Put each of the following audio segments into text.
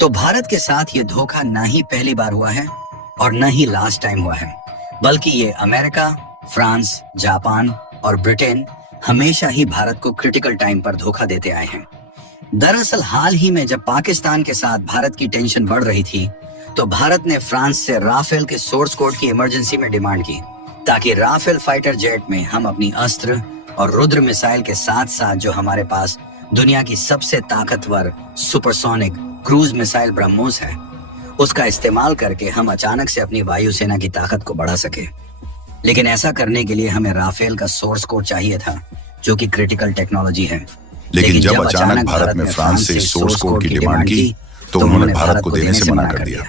तो भारत के साथ ये धोखा ना ही पहली बार हुआ है और न ही लास्ट टाइम हुआ है, बल्कि ये अमेरिका, फ्रांस, जापान और ब्रिटेन हमेशा ही भारत को क्रिटिकल टाइम पर धोखा देते आए हैं। दरअसल हाल ही में जब पाकिस्तान के साथ भारत की टेंशन बढ़ रही थी, तो भारत ने फ्रांस से राफेल के सोर्स कोड की इमरजेंसी में डिमांड की, ताकि राफेल फाइटर जेट में हम अपनी अस्त्र और रुद्र मिसाइल के साथ साथ जो हमारे पास दुनिया की सबसे ताकतवर सुपरसोनिक क्रूज मिसाइल ब्रह्मोस है, उसका इस्तेमाल करके हम अचानक से अपनी वायुसेना की ताकत को बढ़ा सके। लेकिन ऐसा करने के लिए हमें राफेल का सोर्स कोड चाहिए था, जो कि क्रिटिकल टेक्नोलॉजी है। लेकिन जब अचानक भारत ने फ्रांस से सोर्स कोड की डिमांड की, तो उन्होंने भारत को देने से मना कर दिया।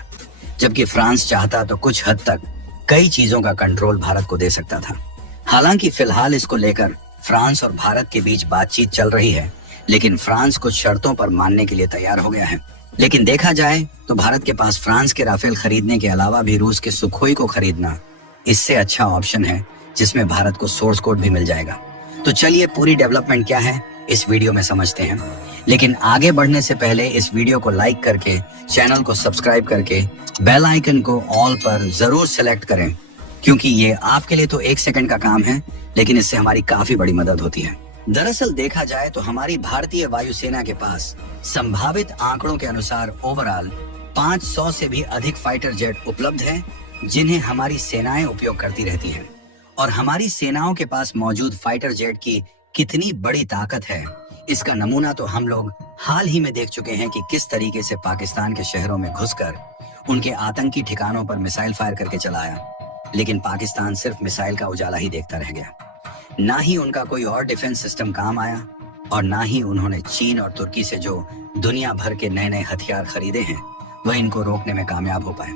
जबकि फ्रांस चाहता तो कुछ हद तक कई चीजों का कंट्रोल भारत को दे सकता था। हालांकि फिलहाल इसको लेकर फ्रांस और भारत के बीच बातचीत चल रही है, लेकिन फ्रांस कुछ शर्तों पर मानने के लिए तैयार हो गया है। लेकिन देखा जाए तो भारत के पास फ्रांस के राफेल खरीदने के अलावा भी रूस के सुखोई को खरीदना इससे अच्छा ऑप्शन है, जिसमें भारत को सोर्स कोड भी मिल जाएगा। तो चलिए पूरी डेवलपमेंट क्या है इस वीडियो में समझते हैं। लेकिन आगे बढ़ने से पहले इस वीडियो को लाइक करके, चैनल को सब्सक्राइब करके, बेल आइकन को ऑल पर जरूर सेलेक्ट करें, क्योंकि ये आपके लिए तो 1 सेकंड का काम है, लेकिन इससे हमारी काफी बड़ी मदद होती है। दरअसल देखा जाए तो हमारी भारतीय वायुसेना के पास संभावित आंकड़ों के अनुसार ओवरऑल 500 से भी अधिक फाइटर जेट उपलब्ध है, जिन्हें हमारी सेनाएं उपयोग करती रहती हैं। और हमारी सेनाओं के पास मौजूद फाइटर जेट की कितनी बड़ी ताकत है, इसका नमूना तो हम लोग हाल ही में देख चुके हैं कि किस तरीके से पाकिस्तान के शहरों में घुसकर उनके आतंकी ठिकानों पर मिसाइल फायर करके चलाया। लेकिन पाकिस्तान सिर्फ मिसाइल का उजाला ही देखता रह गया। ना ही उनका कोई और डिफेंस सिस्टम काम आया, और ना ही उन्होंने चीन और तुर्की से जो दुनिया भर के नए नए हथियार खरीदे हैं, वह इनको रोकने में कामयाब हो पाए।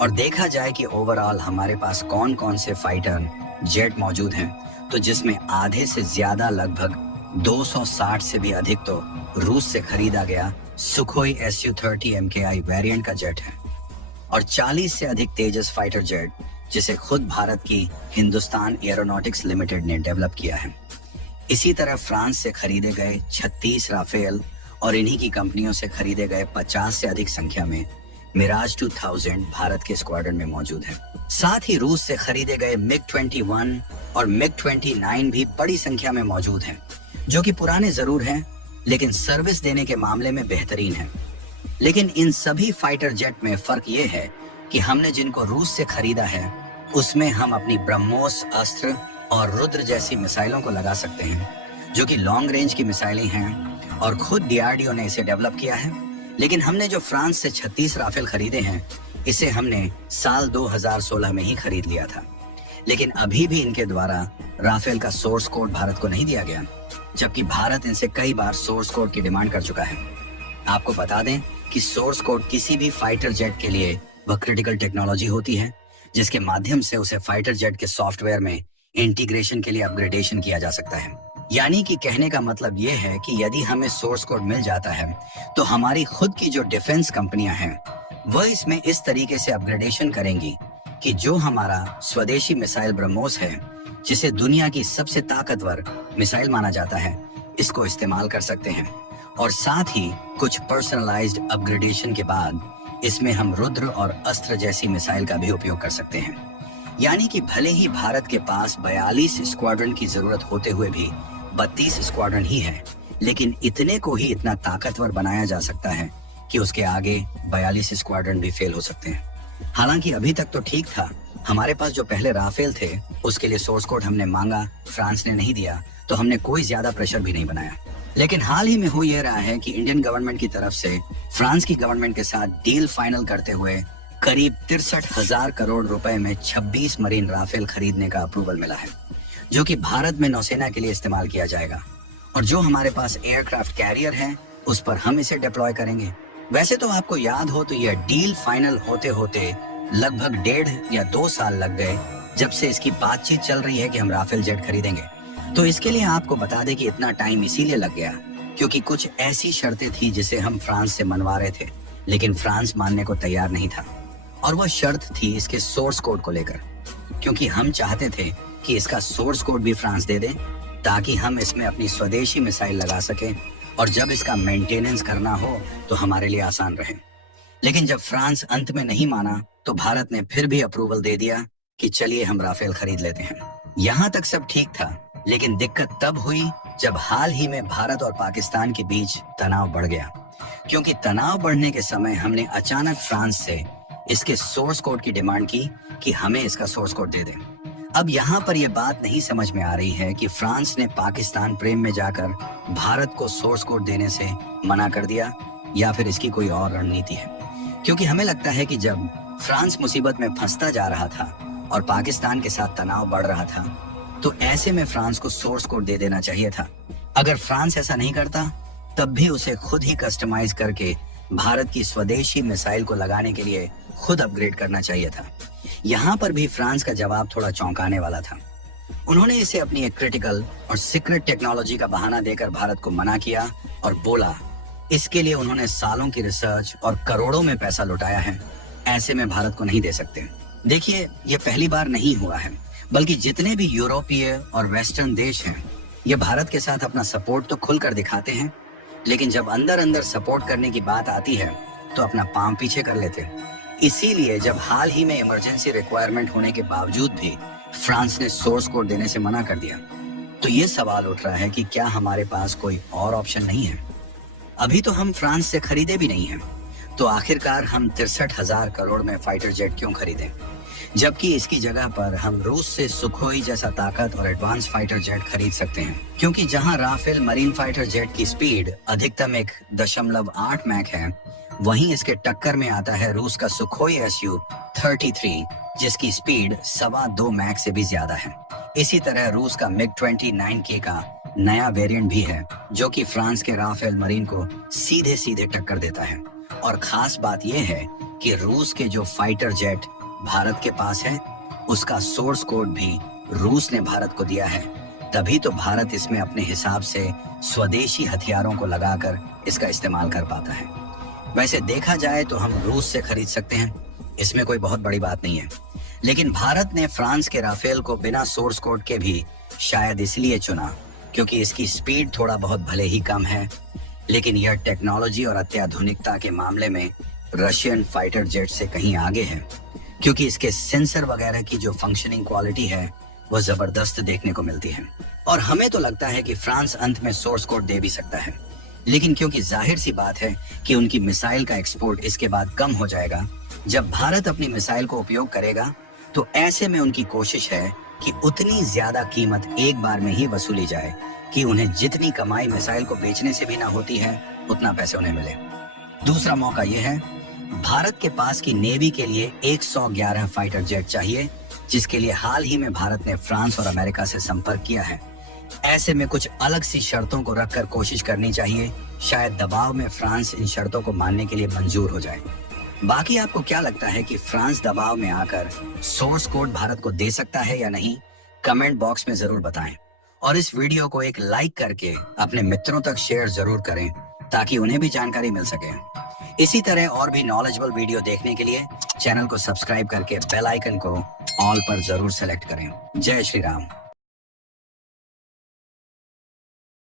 और देखा जाए कि ओवरऑल हमारे पास कौन कौन से फाइटर जेट मौजूद हैं, तो जिसमें आधे से ज्यादा लगभग 260 से भी अधिक तो रूस से खरीदा गया सुखोई Su-30 MKI वेरिएंट का जेट है, और 40 से अधिक तेजस फाइटर जेट जिसे खुद भारत की हिंदुस्तान एरोनॉटिक्स लिमिटेड ने डेवलप किया है। इसी तरह फ्रांस से खरीदे गए 36 राफेल और इन्हीं की कंपनियों से खरीदे गए 50 से अधिक संख्या में मिराज 2000 भारत के स्क्वाड्रन में मौजूद है। साथ ही रूस से खरीदे गए MiG-21 और MiG-29 भी बड़ी संख्या में मौजूद हैं, जो कि पुराने जरूर हैं, लेकिन सर्विस देने के मामले में बेहतरीन हैं। लेकिन इन सभी फाइटर जेट में फर्क ये है कि हमने जिनको रूस से खरीदा है, उसमें हम अपनी ब्रह्मोस अस्त्र और रुद्र जैसी मिसाइलों को लगा सकते हैं, जो कि लॉन्ग रेंज की मिसाइलें हैं, और खुद DRDO ने इसे डेवलप किया है। लेकिन हमने जो फ्रांस से 36 राफेल खरीदे हैं, इसे हमने साल 2016 में ही खरीद लिया था। लेकिन अभी भी इनके द्वारा राफेल का सोर्स कोड भारत को नहीं दिया गया, जबकि भारत इनसे कई बार सोर्स कोड की डिमांड कर चुका है। आपको बता दें कि सोर्स कोड किसी भी फाइटर जेट के लिए वह क्रिटिकल टेक्नोलॉजी होती है, जिसके माध्यम से उसे फाइटर जेट के सॉफ्टवेयर में इंटीग्रेशन के लिए अपग्रेडेशन किया जा सकता है। यानी कि कहने का मतलब यह है कि यदि हमें सोर्स कोड मिल जाता है, तो हमारी खुद की जो डिफेंस कंपनियां हैं, वह इसमें इस तरीके से अपग्रेडेशन करेंगी कि जो हमारा स्वदेशी मिसाइल ब्रह्मोस है, जिसे दुनिया की सबसे ताकतवर मिसाइल माना जाता है, इसको इस्तेमाल कर सकते हैं। और साथ ही कुछ पर्सनलाइज्ड अपग्रेडेशन के बाद इसमें हम रुद्र और अस्त्र जैसी मिसाइल का भी उपयोग कर सकते हैं। यानी कि भले ही भारत के पास 42 स्क्वाड्रन की जरूरत होते हुए भी 32 स्क्वाड्रन ही है, लेकिन इतने को ही इतना ताकतवर बनाया जा सकता है कि उसके आगे 42 स्क्वाड्रन भी फेल हो सकते हैं। हालांकि अभी तक तो ठीक था। हमारे पास जो पहले राफेल थे, उसके लिए सोर्स कोड हमने मांगा, फ्रांस ने नहीं दिया, तो हमने कोई ज्यादा प्रेशर भी नहीं बनाया। लेकिन हाल ही में हो यह रहा है कि इंडियन गवर्नमेंट की तरफ से फ्रांस की गवर्नमेंट के साथ डील फाइनल करते हुए करीब 63,000 करोड़ रुपए में 26 मरीन राफेल खरीदने का अप्रूवल मिला है, जो कि भारत में नौसेना के लिए इस्तेमाल किया जाएगा। और जो हमारे पास एयरक्राफ्ट कैरियर है, उस पर हम इसे डिप्लॉय करेंगे। वैसे तो आपको याद हो तो यह डील फाइनल होते होते लगभग 1.5 या 2 साल लग गए, जब से इसकी बातचीत चल रही है कि हम राफेल जेट खरीदेंगे। तो इसके लिए आपको बता दें कि इतना टाइम इसीलिए लग गया क्योंकि कुछ ऐसी शर्तें थी जिसे हम फ्रांस से मनवा रहे थे, लेकिन फ्रांस मानने को तैयार नहीं था। और वह शर्त थी इसके सोर्स कोड को लेकर, क्योंकि हम चाहते थे कि इसका सोर्स कोड भी फ्रांस दे दे, ताकि हम इसमें अपनी स्वदेशी मिसाइल लगा सकें, और जब इसका मेंटेनेंस करना हो तो हमारे लिए आसान रहे। लेकिन जब फ्रांस अंत में नहीं माना तो भारत ने फिर भी अप्रूवल दे दिया कि चलिए हम राफेल खरीद लेते हैं। यहाँ तक सब ठीक था, लेकिन दिक्कत तब हुई जब हाल ही में भारत और पाकिस्तान के बीच तनाव बढ़ गया। क्योंकि तनाव बढ़ने के समय हमने अचानक फ्रांस से इसके सोर्स कोड की डिमांड की कि हमें इसका सोर्स कोड दे दें। अब यहाँ पर यह बात नहीं समझ में आ रही है कि फ्रांस ने पाकिस्तान प्रेम में जाकर भारत को सोर्स कोड देने से मना कर दिया या फिर इसकी कोई और रणनीति है। क्योंकि हमें लगता है कि जब फ्रांस मुसीबत में फंसता जा रहा था और पाकिस्तान के साथ तनाव बढ़ रहा था, तो ऐसे में फ्रांस को सोर्स कोड दे देना चाहिए था। अगर फ्रांस ऐसा नहीं करता, तब भी उसे खुद ही कस्टमाइज करके भारत की स्वदेशी मिसाइल को लगाने के लिए खुद अपग्रेड करना चाहिए था। यहाँ पर भी फ्रांस का जवाब थोड़ा चौंकाने वाला था। उन्होंने इसे अपनी एक क्रिटिकल और सीक्रेट टेक्नोलॉजी का बहाना देकर भारत को मना किया और बोला इसके लिए उन्होंने सालों की रिसर्च और करोड़ों में पैसा लुटाया है, ऐसे में भारत को नहीं दे सकते। देखिए, ये पहली बार नहीं हुआ है, बल्कि जितने भी यूरोपीय और वेस्टर्न देश हैं, ये भारत के साथ अपना सपोर्ट तो खुलकर दिखाते हैं, लेकिन जब अंदर अंदर सपोर्ट करने की बात आती है तो अपना पांव पीछे कर लेते हैं। इसीलिए जब हाल ही में इमरजेंसी रिक्वायरमेंट होने के बावजूद भी फ्रांस ने सोर्स कोड देने से मना कर दिया, तो ये सवाल उठ रहा है कि क्या हमारे पास कोई और ऑप्शन नहीं है? अभी तो हम फ्रांस से खरीदे भी नहीं हैं, तो आखिरकार हम 63,000 करोड़ में फाइटर जेट क्यों खरीदें, जबकि इसकी जगह पर हम रूस से सुखोई जैसा ताकत और एडवांस फाइटर जेट खरीद सकते हैं। क्योंकि जहां राफेल मरीन फाइटर जेट की स्पीड अधिकतम 1.8 मैक है, वहीं इसके टक्कर में आता है रूस का सुखोई Su-33, जिसकी स्पीड 2.25 मैक से भी ज्यादा है। इसी तरह रूस का MiG-29K का नया वेरिएंट भी है, जो कि फ्रांस के राफेल मरीन को सीधे सीधे टक्कर देता है। और खास बात यह है कि रूस के जो फाइटर जेट भारत के पास है, उसका सोर्स कोड भी रूस ने भारत को दिया है। तभी तो भारत इसमें अपने हिसाब से स्वदेशी हथियारों को लगाकर इसका इस्तेमाल कर पाता है। वैसे देखा जाए तो हम रूस से खरीद सकते हैं, इसमें कोई बहुत बड़ी बात नहीं है। लेकिन भारत ने फ्रांस के राफेल को बिना सोर्स कोड के भी शायद इसलिए चुना क्योंकि इसकी स्पीड थोड़ा बहुत भले ही कम है, लेकिन यह टेक्नोलॉजी और अत्याधुनिकता के मामले में रशियन फाइटर जेट से कहीं आगे है। क्योंकि इसके सेंसर वगैरह की जो फंक्शनिंग क्वालिटी है, वो जबरदस्त देखने को मिलती है। और हमें तो लगता है कि फ्रांस अंत में सोर्स कोड दे भी सकता है, लेकिन क्योंकि जाहिर सी बात है कि उनकी मिसाइल का एक्सपोर्ट इसके बाद कम हो जाएगा जब भारत अपनी मिसाइल को उपयोग करेगा, तो ऐसे में उनकी कोशिश है कि उतनी ज्यादा कीमत एक बार में ही वसूली जाए कि उन्हें जितनी कमाई मिसाइल को बेचने से भी ना होती है, उतना पैसे उन्हें मिले। दूसरा मौका यह है, भारत के पास की नेवी के लिए 111 फाइटर जेट चाहिए, जिसके लिए हाल ही में भारत ने फ्रांस और अमेरिका से संपर्क किया है। ऐसे में कुछ अलग सी शर्तों को रखकर कोशिश करनी चाहिए, शायद दबाव में फ्रांस इन शर्तों को मानने के लिए मंजूर हो जाए। बाकी आपको क्या लगता है कि फ्रांस दबाव में आकर सोर्स कोड भारत को दे सकता है या नहीं? कमेंट बॉक्स में जरूर बताएं और इस वीडियो को एक लाइक करके अपने मित्रों तक शेयर जरूर करें ताकि उन्हें भी जानकारी मिल सके। इसी तरह और भी नॉलेजेबल वीडियो देखने के लिए चैनल को सब्सक्राइब करके बेल आइकन को ऑल पर जरूर सेलेक्ट करें। जय श्री राम।